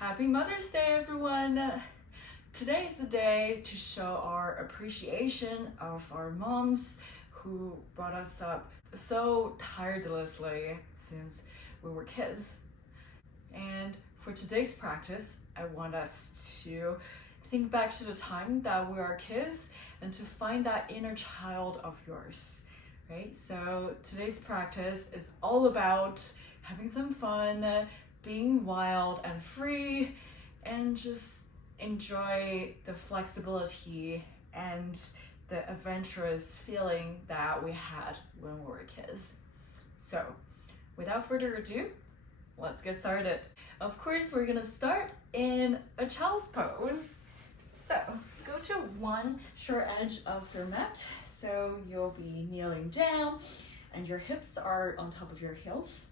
Happy Mother's Day, everyone! Today is the day to show our appreciation of our moms who brought us up so tirelessly since we were kids. And for today's practice, I want us to think back to the time that we were kids and to find that inner child of yours, right? So today's practice is all about having some fun, being wild and free, and just enjoy the flexibility and the adventurous feeling that we had when we were kids. So without further ado, let's get started. Of course, we're gonna start in a child's pose. So go to one short edge of your mat. So you'll be kneeling down and your hips are on top of your heels.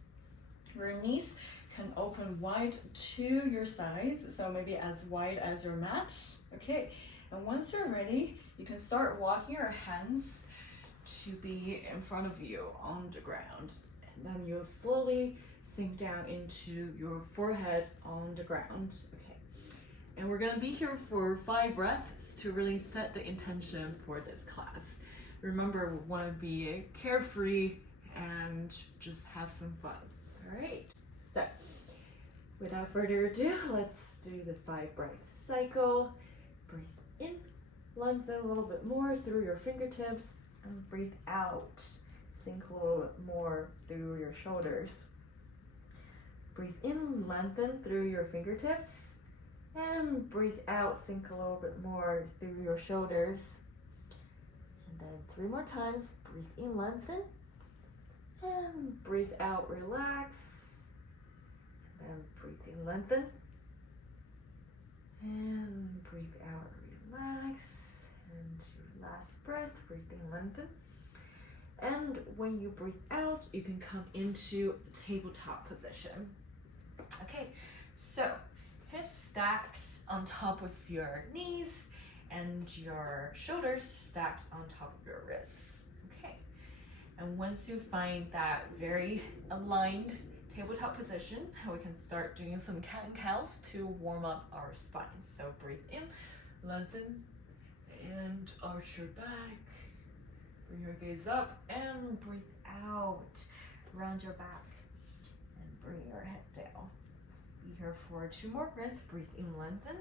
Your knees can open wide to your sides, so maybe as wide as your mat. Okay, and once you're ready, you can start walking your hands to be in front of you on the ground. And then you'll slowly sink down into your forehead on the ground. Okay, and we're gonna be here for 5 breaths to really set the intention for this class. Remember, we wanna be carefree and just have some fun. All right, so without further ado, let's do the 5 breath cycle. Breathe in, lengthen a little bit more through your fingertips, and breathe out, sink a little bit more through your shoulders. Breathe in, lengthen through your fingertips, and breathe out, sink a little bit more through your shoulders. And then 3 more times. Breathe in, lengthen, and breathe out, relax, and breathe in, lengthen, and breathe out, relax, and your last breath, breathe in, lengthen. And when you breathe out, you can come into tabletop position. Okay, so hips stacked on top of your knees and your shoulders stacked on top of your wrists. Okay. And once you find that very aligned tabletop position, we can start doing some cat and cows to warm up our spines. So breathe in, lengthen, and arch your back. Bring your gaze up and breathe out. Round your back and bring your head down. Let's be here for 2 more breaths. Breathe in, lengthen,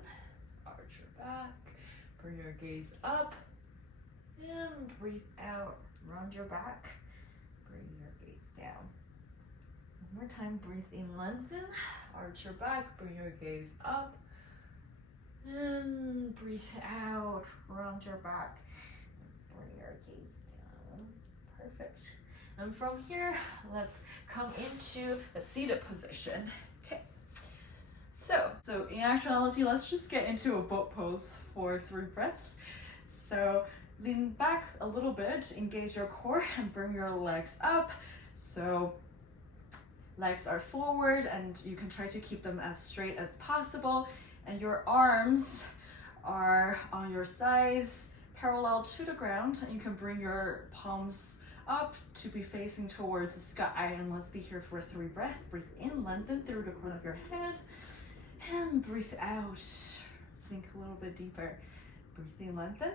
arch your back. Bring your gaze up and breathe out. Round your back. Bring your gaze down. One more time, breathe in, lengthen, arch your back, bring your gaze up, and breathe out, round your back, bring your gaze down. Perfect. And from here, let's come into a seated position. Okay. So in actuality, let's just get into a boat pose for 3 breaths. So lean back a little bit, engage your core, and bring your legs up. So legs are forward, and you can try to keep them as straight as possible. And your arms are on your sides, parallel to the ground. And you can bring your palms up to be facing towards the sky. And let's be here for 3 breaths. Breathe in, lengthen through the corner of your head. And breathe out, sink a little bit deeper. Breathe in, lengthen.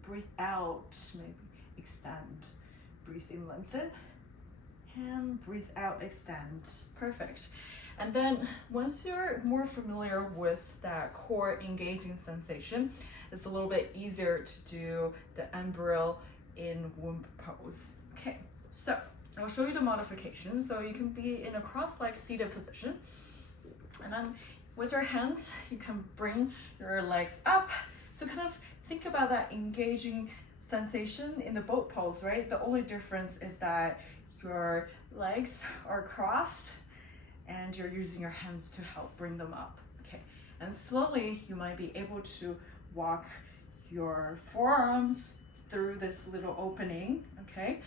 Breathe out, maybe extend. Breathe in, lengthen, and breathe out, extend. Perfect. And then once you're more familiar with that core engaging sensation, it's a little bit easier to do the embryo in womb pose. Okay, so I'll show you the modification. So you can be in a cross-legged seated position, and then with your hands, you can bring your legs up. So kind of think about that engaging sensation in the boat pose, right? The only difference is that your legs are crossed and you're using your hands to help bring them up. Okay, and slowly you might be able to walk your forearms through this little opening, okay,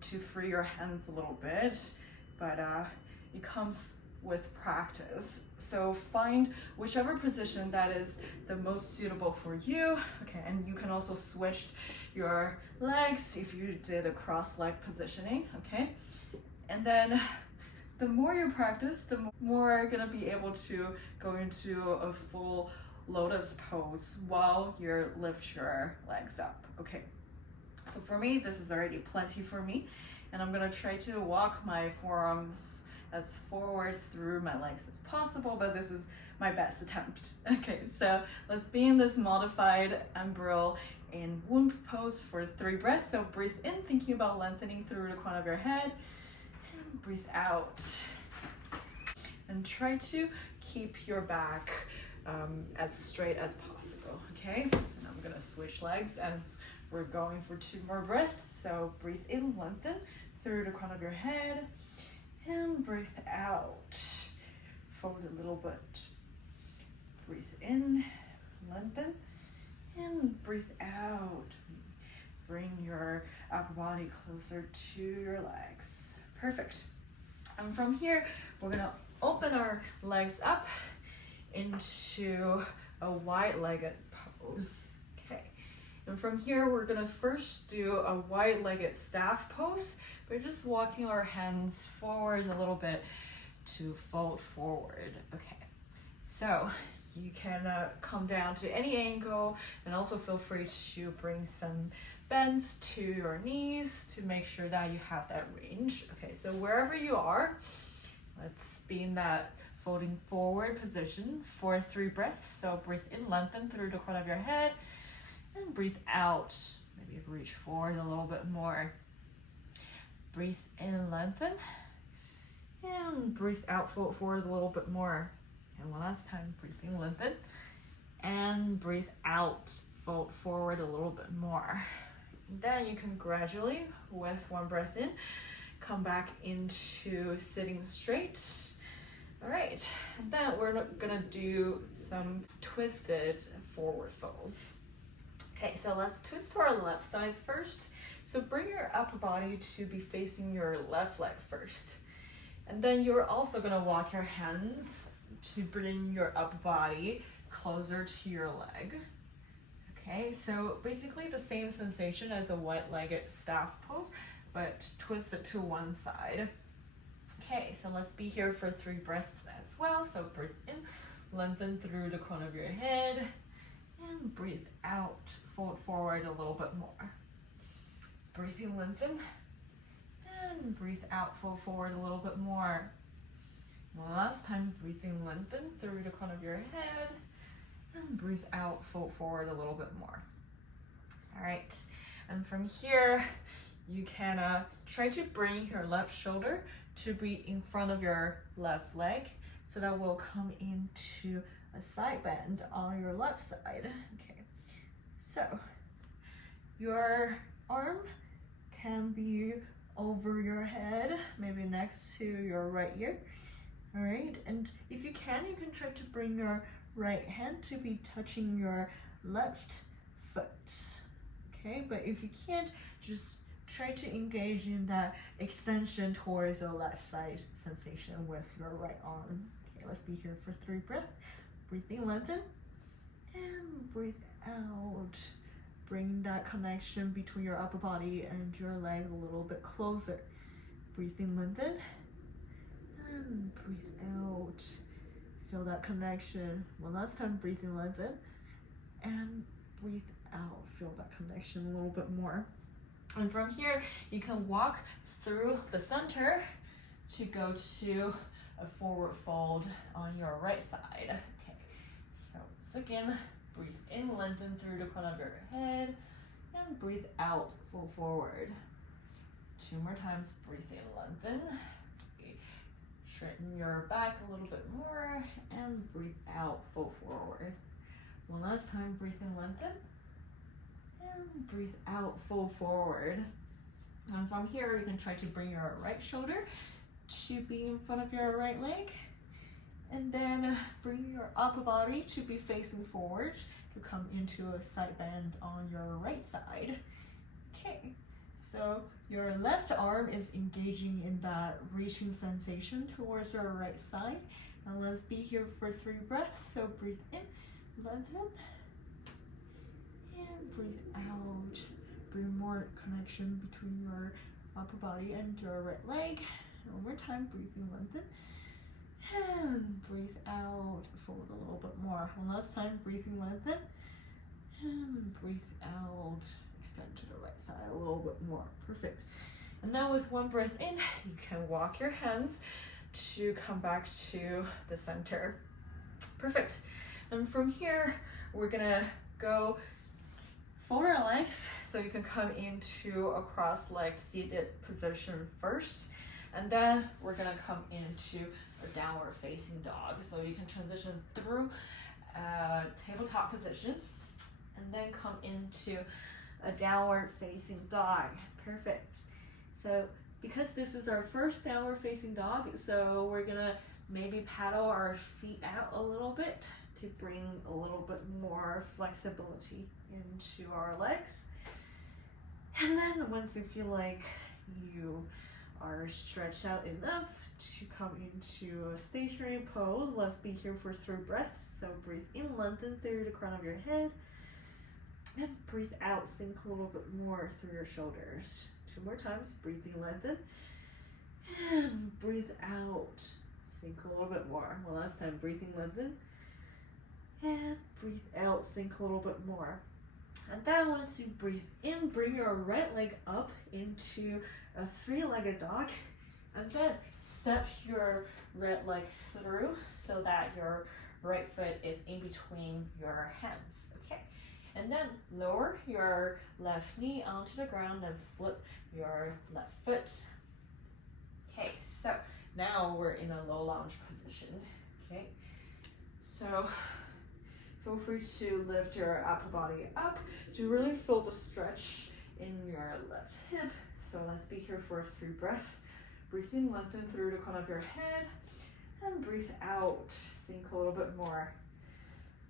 to free your hands a little bit, but it comes with practice. So find whichever position that is the most suitable for you. Okay, and you can also switch your legs if you did a cross leg positioning. Okay, and then the more you practice, the more you're gonna be able to go into a full lotus pose while you lift your legs up. Okay, so for me, this is already plenty for me, and I'm gonna try to walk my forearms as forward through my legs as possible, but this is my best attempt. Okay, so let's be in this modified embryo in womb pose for 3 breaths. So breathe in, thinking about lengthening through the crown of your head, and breathe out. And try to keep your back as straight as possible, okay? And I'm gonna switch legs as we're going for 2 more breaths. So breathe in, lengthen through the crown of your head, and breathe out. Fold a little bit. Breathe in, lengthen, and breathe out. Bring your upper body closer to your legs. Perfect. And from here, we're gonna open our legs up into a wide-legged pose. Okay. And from here, we're gonna first do a wide-legged staff pose. We're just walking our hands forward a little bit to fold forward. Okay. So you can come down to any angle, and also feel free to bring some bends to your knees to make sure that you have that range. Okay, so wherever you are, let's be in that folding forward position for 3 breaths. So breathe in, lengthen through the crown of your head, and breathe out. Maybe reach forward a little bit more. Breathe in, lengthen, and breathe out, fold forward a little bit more. And one last time, breathe in, lengthen, and breathe out, fold forward a little bit more. Then you can gradually, with 1 breath in, come back into sitting straight. All right, and then we're gonna do some twisted forward folds. Okay, so let's twist to our left side first. So bring your upper body to be facing your left leg first. And then you're also gonna walk your hands to bring your upper body closer to your leg. Okay, so basically the same sensation as a wide-legged staff pose, but twist it to one side. Okay, so let's be here for 3 breaths as well. So breathe in, lengthen through the crown of your head, and breathe out, fold forward a little bit more. Breathe in, lengthen, and breathe out, fold forward a little bit more. One last time, breathe in, lengthen through the crown of your head, and breathe out, fold forward a little bit more. All right, and from here, you can try to bring your left shoulder to be in front of your left leg, so that will come into a side bend on your left side. Okay, so your arm can be over your head, maybe next to your right ear. All right, and if you can try to bring your right hand to be touching your left foot. Okay, but if you can't, just try to engage in that extension towards the left side sensation with your right arm. Okay, let's be here for 3 breaths. Breathe in, lengthen, and breathe out. Bring that connection between your upper body and your leg a little bit closer. Breathe in, lengthen, and breathe out. Feel that connection. One last time, breathe in, lengthen, and breathe out. Feel that connection a little bit more. And from here, you can walk through the center to go to a forward fold on your right side. Okay, so again, breathe in, lengthen through the crown of your head, and breathe out, fold forward. 2 more times, breathe in, lengthen. Okay. Straighten your back a little bit more, and breathe out, fold forward. One last time, breathe in, lengthen, and breathe out, fold forward. And from here, you can try to bring your right shoulder to be in front of your right leg, and then bring your upper body to be facing forward to come into a side bend on your right side. Okay, so your left arm is engaging in that reaching sensation towards your right side. Now let's be here for 3 breaths. So breathe in, lengthen, and breathe out. Bring more connection between your upper body and your right leg. One more time, breathing, lengthen. And breathe out, fold a little bit more. One last time, breathing, lengthen. And breathe out, extend to the right side a little bit more. Perfect. And now with one breath in, you can walk your hands to come back to the center. Perfect. And from here, we're gonna go fold our legs so you can come into a cross-legged seated position first. And then we're gonna come into a downward facing dog. So you can transition through a tabletop position and then come into a downward facing dog. Perfect. So because this is our first downward facing dog, so we're gonna maybe paddle our feet out a little bit to bring a little bit more flexibility into our legs. And then once you feel like you are stretched out enough to come into a stationary pose, let's be here for 3 breaths. So breathe in, lengthen through the crown of your head. And breathe out, sink a little bit more through your shoulders. 2 more times, breathe in, lengthen. And breathe out, sink a little bit more. One last time, breathe in, lengthen. And breathe out, sink a little bit more. And then once you breathe in, bring your right leg up into a 3-legged dog. And then step your right leg through so that your right foot is in between your hands. Okay. And then lower your left knee onto the ground and flip your left foot. Okay, so now we're in a low lunge position. Okay, so feel free to lift your upper body up to really feel the stretch in your left hip. So let's be here for 3 breaths. Breathe in, lengthen through the crown of your head, and breathe out, sink a little bit more.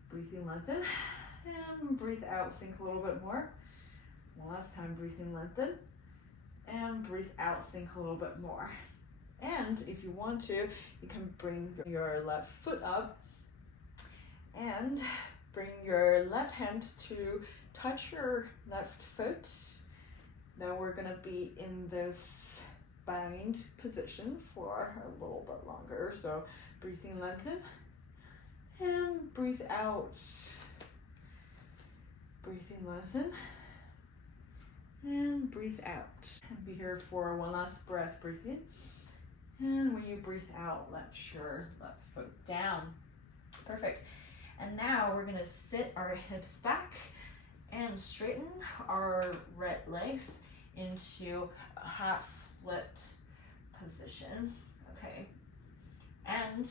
Breathe in, lengthen, and breathe out, sink a little bit more. One last time, breathe in, lengthen, and breathe out, sink a little bit more. And if you want to, you can bring your left foot up and bring your left hand to touch your left foot. Now we're gonna be in this bind position for a little bit longer. So breathe in, lengthen, and breathe out. Breathe in, lengthen, and breathe out. And be here for one last breath. Breathe in, and when you breathe out, let your left foot down. Perfect. And now we're gonna sit our hips back and straighten our right legs into a half split position. Okay. And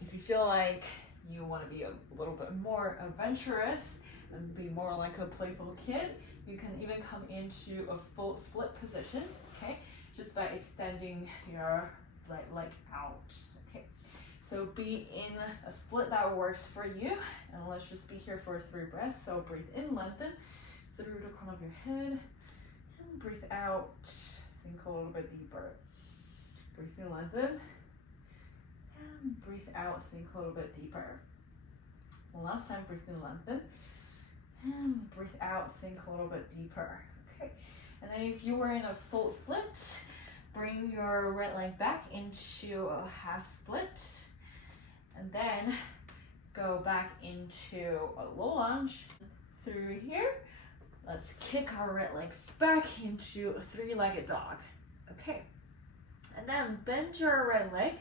if you feel like you want to be a little bit more adventurous and be more like a playful kid, you can even come into a full split position, okay, just by extending your right leg out. Okay, so be in a split that works for you, and let's just be here for 3 breaths. So breathe in, lengthen through the crown of your head, and breathe out, sink a little bit deeper. Breathe in, lengthen, and breathe out, sink a little bit deeper. One last time, breathe in, lengthen, and breathe out, sink a little bit deeper. Okay, and then if you were in a full split, bring your right leg back into a half split, and then go back into a low lunge through here. Let's kick our right legs back into a 3-legged dog. Okay, and then bend your right leg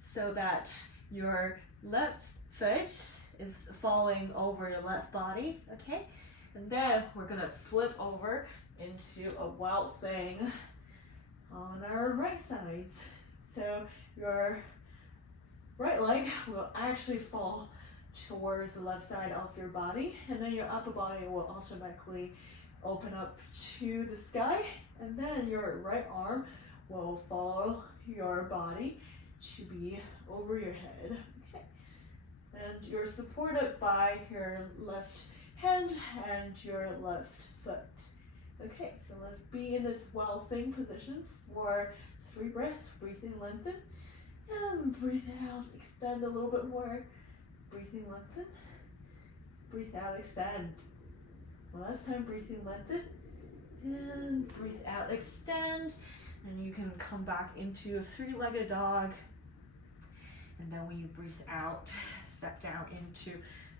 so that your left foot is falling over your left body. Okay, and then we're gonna flip over into a wild thing on our right sides. So your right leg will actually fall towards the left side of your body, and then your upper body will automatically open up to the sky, and then your right arm will follow your body to be over your head. Okay, and you're supported by your left hand and your left foot. Okay, so let's be in this wild thing position for 3 breaths. Breathe in, lengthen, and breathe out, extend a little bit more. Breathe in, lengthen, breathe out, extend. One last time, breathe in, lengthen, and breathe out, extend. And you can come back into a three-legged dog. And then when you breathe out, step down into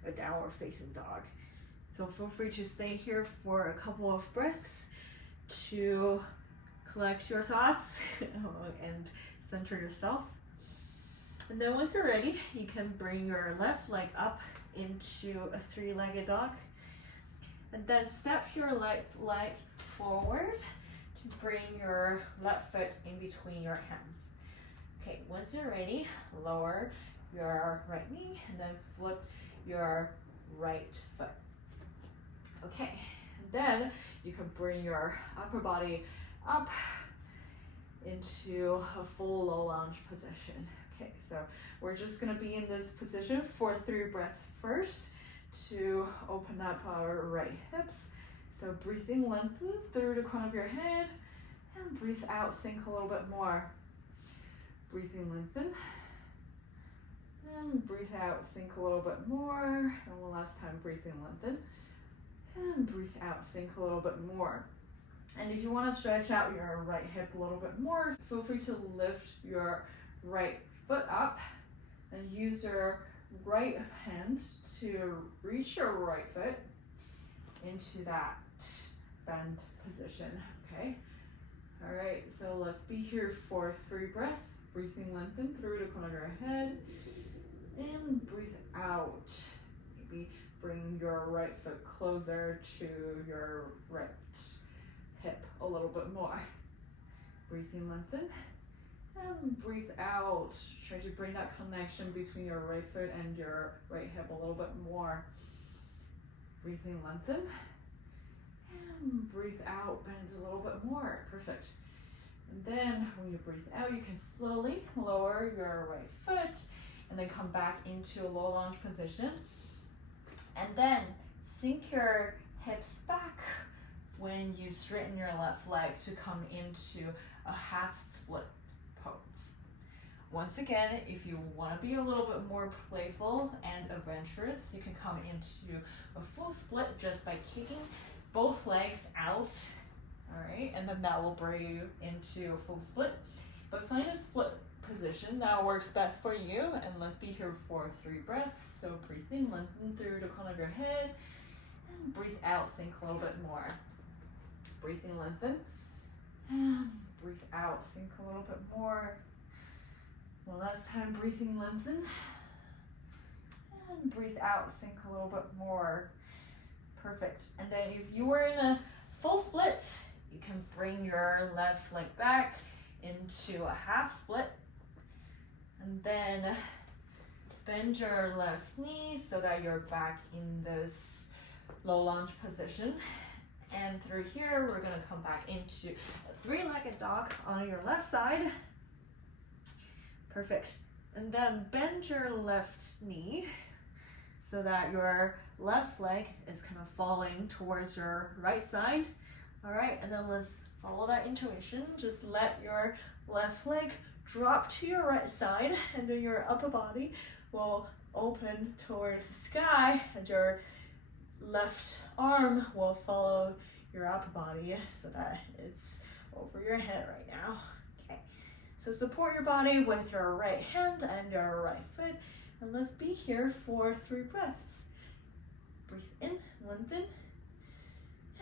a downward facing dog. So feel free to stay here for a couple of breaths to collect your thoughts and center yourself. And then once you're ready, you can bring your left leg up into a three-legged dog. And then step your left leg forward to bring your left foot in between your hands. Okay, once you're ready, lower your right knee and then flip your right foot. Okay, and then you can bring your upper body up into a full low lunge position. Okay, so we're just gonna be in this position for 3 breaths first to open up our right hips. So breathing, lengthen through the crown of your head, and breathe out, sink a little bit more. Breathing, lengthen, and breathe out, sink a little bit more. And one last time, breathing, lengthen, and breathe out, sink a little bit more. And if you want to stretch out your right hip a little bit more, feel free to lift your right foot up and use your right hand to reach your right foot into that bend position, okay? All right, so let's be here for 3 breaths. Breathing, lengthen through the crown of your head, and breathe out. Maybe bring your right foot closer to your right hip a little bit more. Breathing, lengthen, and breathe out. Try to bring that connection between your right foot and your right hip a little bit more. Breathing, lengthen, and breathe out, bend a little bit more. Perfect. And then when you breathe out, you can slowly lower your right foot and then come back into a low lunge position. And then sink your hips back when you straighten your left leg to come into a half split pose. Once again, if you want to be a little bit more playful and adventurous, you can come into a full split just by kicking both legs out. All right, and then that will bring you into a full split. But find a split position that works best for you, and let's be here for 3 breaths. So breathe in, lengthen through the crown of your head, and breathe out, sink a little bit more. Breathe in, lengthen, and breathe out, sink a little bit more. One last time, breathing, lengthen, and breathe out, sink a little bit more. Perfect. And then if you were in a full split, you can bring your left leg back into a half split, and then bend your left knee so that you're back in this low lunge position. And through here, we're gonna come back into a 3-legged dog on your left side. Perfect. And then bend your left knee so that your left leg is kind of falling towards your right side. All right, and then let's follow that intuition. Just let your left leg drop to your right side, and then your upper body will open towards the sky, and your left arm will follow your upper body so that it's over your head right now. Okay, so support your body with your right hand and your right foot, and let's be here for 3 breaths. Breathe in, lengthen,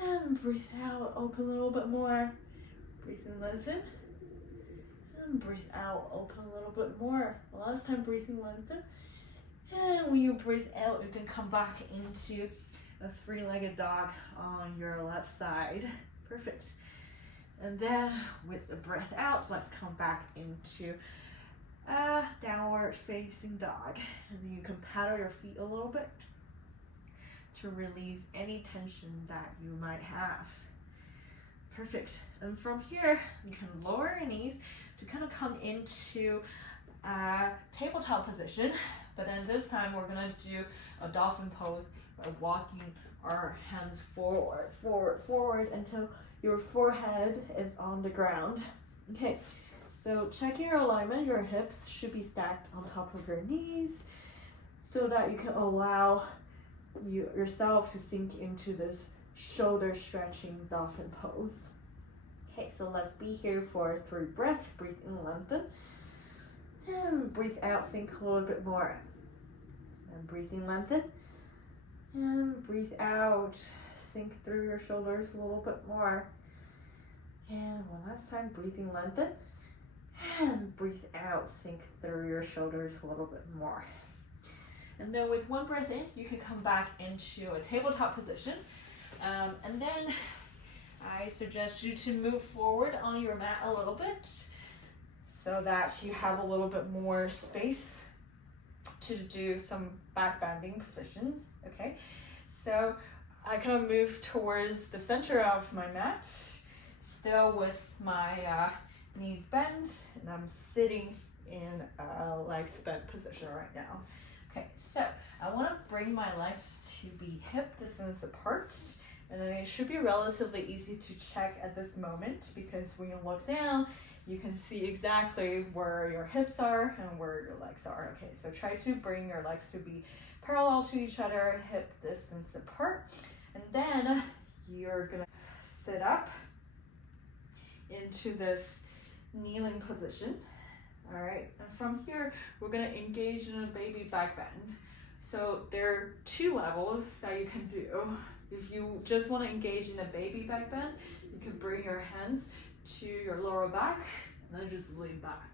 and breathe out, open a little bit more. Breathe in, lengthen, and breathe out, open a little bit more. Last time, breathing, lengthen. And when you breathe out, you can come back into a 3-legged dog on your left side. Perfect. And then with the breath out, let's come back into a downward facing dog. And then you can paddle your feet a little bit to release any tension that you might have. Perfect. And from here, you can lower your knees to kind of come into a tabletop position. But then this time we're gonna do a dolphin pose by walking our hands forward until your forehead is on the ground. Okay, so checking your alignment, your hips should be stacked on top of your knees so that you can allow yourself to sink into this shoulder stretching dolphin pose. Okay, so let's be here for 3 breaths. Breathe in, lengthen. And breathe out, sink a little bit more. And breathe in, lengthen. And breathe out, sink through your shoulders a little bit more. And one last time, breathe in, lengthen. And breathe out, sink through your shoulders a little bit more. And then with 1 breath in, you can come back into a tabletop position. And then I suggest you to move forward on your mat a little bit so that you have a little bit more space to do some back bending positions, okay? So I kind of move towards the center of my mat, still with my knees bent, and I'm sitting in a legs bent position right now. Okay, so I want to bring my legs to be hip distance apart, and then it should be relatively easy to check at this moment because when you look down, you can see exactly where your hips are and where your legs are. Okay, so try to bring your legs to be parallel to each other, hip distance apart, and then you're gonna sit up into this kneeling position. All right, and from here, we're gonna engage in a baby back bend. So there are 2 levels that you can do. If you just wanna engage in a baby back bend, you can bring your hands to your lower back and then just lean back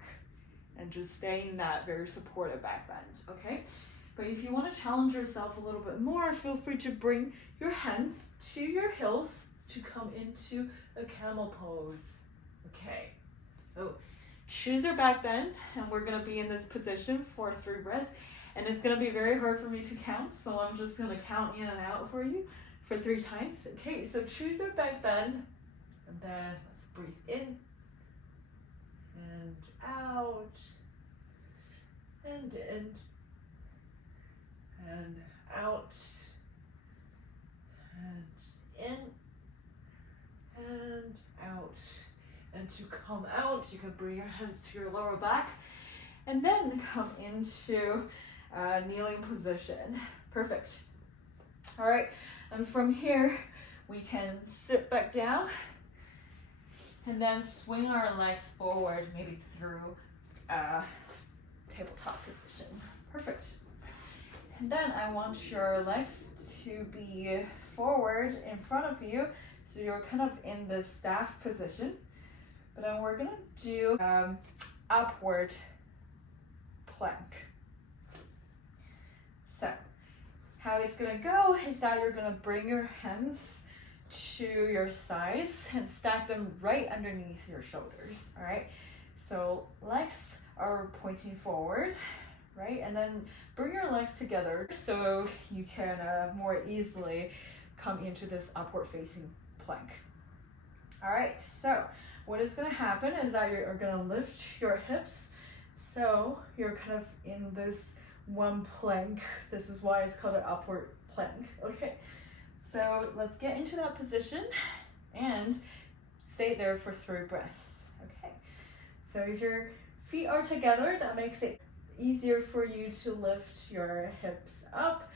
and just stay in that very supportive back bend, okay? But if you wanna challenge yourself a little bit more, feel free to bring your hands to your heels to come into a camel pose, okay? So choose your back bend, and we're gonna be in this position for 3 breaths, and it's gonna be very hard for me to count, so I'm just gonna count in and out for you for 3 times. Okay, so choose your back bend, and then let's breathe in, and out, and in, and out, and in, and out. And to come out, you can bring your hands to your lower back and then come into a kneeling position. Perfect. All right, and from here, we can sit back down and then swing our legs forward, maybe through a tabletop position. Perfect. And then I want your legs to be forward in front of you, so you're kind of in the staff position. But then we're gonna do upward plank. So how it's gonna go is that you're gonna bring your hands to your sides and stack them right underneath your shoulders, all right? So legs are pointing forward, right? And then bring your legs together so you can more easily come into this upward facing plank. All right, so what is gonna happen is that you're gonna lift your hips, so you're kind of in this one plank. This is why it's called an upward plank, okay? So let's get into that position and stay there for 3 breaths, okay? So if your feet are together, that makes it easier for you to lift your hips up.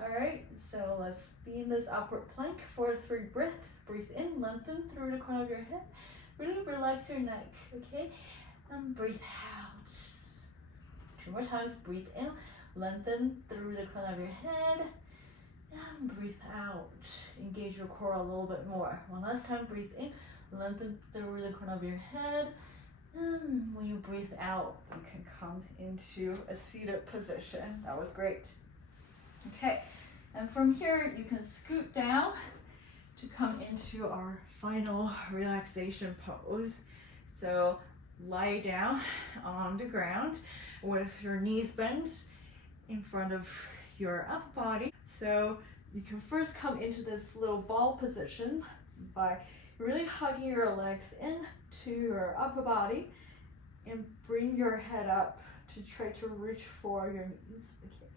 All right, so let's be in this upward plank for 3 breaths. Breathe in, lengthen through the crown of your head. Really relax your neck, okay? And breathe out. 2 more times, breathe in, lengthen through the crown of your head. And breathe out. Engage your core a little bit more. One last time, breathe in, lengthen through the crown of your head. And when you breathe out, you can come into a seated position. That was great. Okay, and from here, you can scoot down to come into our final relaxation pose. So lie down on the ground with your knees bent in front of your upper body. So you can first come into this little ball position by really hugging your legs into your upper body and bring your head up to try to reach for your knees. Okay,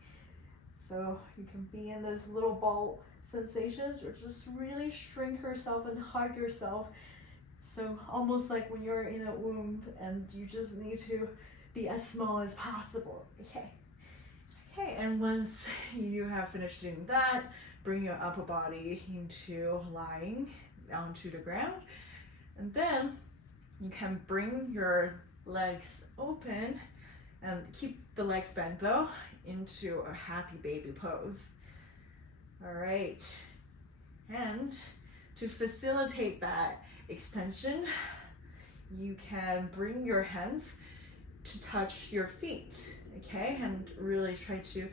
so you can be in this little ball sensations or just really shrink yourself and hug yourself. So almost like when you're in a womb and you just need to be as small as possible. Okay. Okay, and once you have finished doing that, bring your upper body into lying onto the ground. And then you can bring your legs open and keep the legs bent low into a happy baby pose. All right. And to facilitate that extension, you can bring your hands to touch your feet, okay? And really try to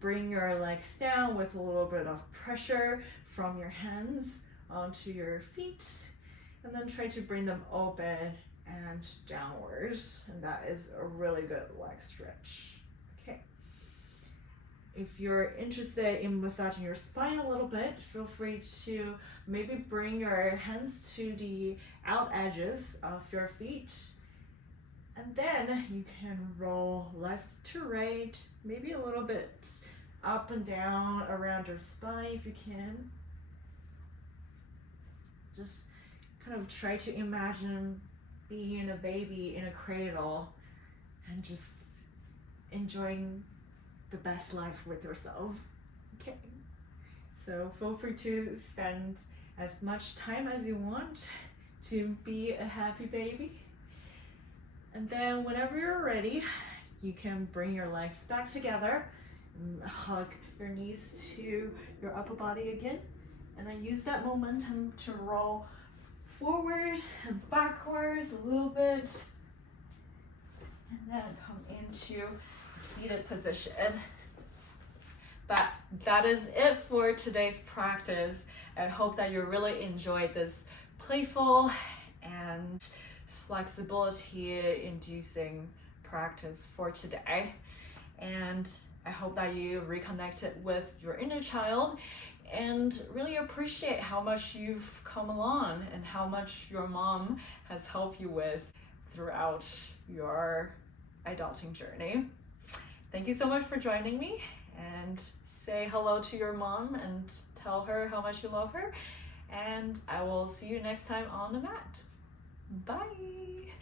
bring your legs down with a little bit of pressure from your hands onto your feet, and then try to bring them open and downwards, and that is a really good leg stretch. Okay. If you're interested in massaging your spine a little bit, feel free to maybe bring your hands to the out edges of your feet, and then you can roll left to right, maybe a little bit up and down around your spine if you can. Just kind of try to imagine being a baby in a cradle and just enjoying the best life with yourself. Okay, so feel free to spend as much time as you want to be a happy baby. And then whenever you're ready, you can bring your legs back together, hug your knees to your upper body again, and then use that momentum to roll forward and backwards a little bit, and then come into seated position. But that is it for today's practice. I hope that you really enjoyed this playful and flexibility inducing practice for today. And I hope that you reconnected with your inner child and really appreciate how much you've come along and how much your mom has helped you with throughout your adulting journey. Thank you so much for joining me, and say hello to your mom and tell her how much you love her. And I will see you next time on the mat. Bye.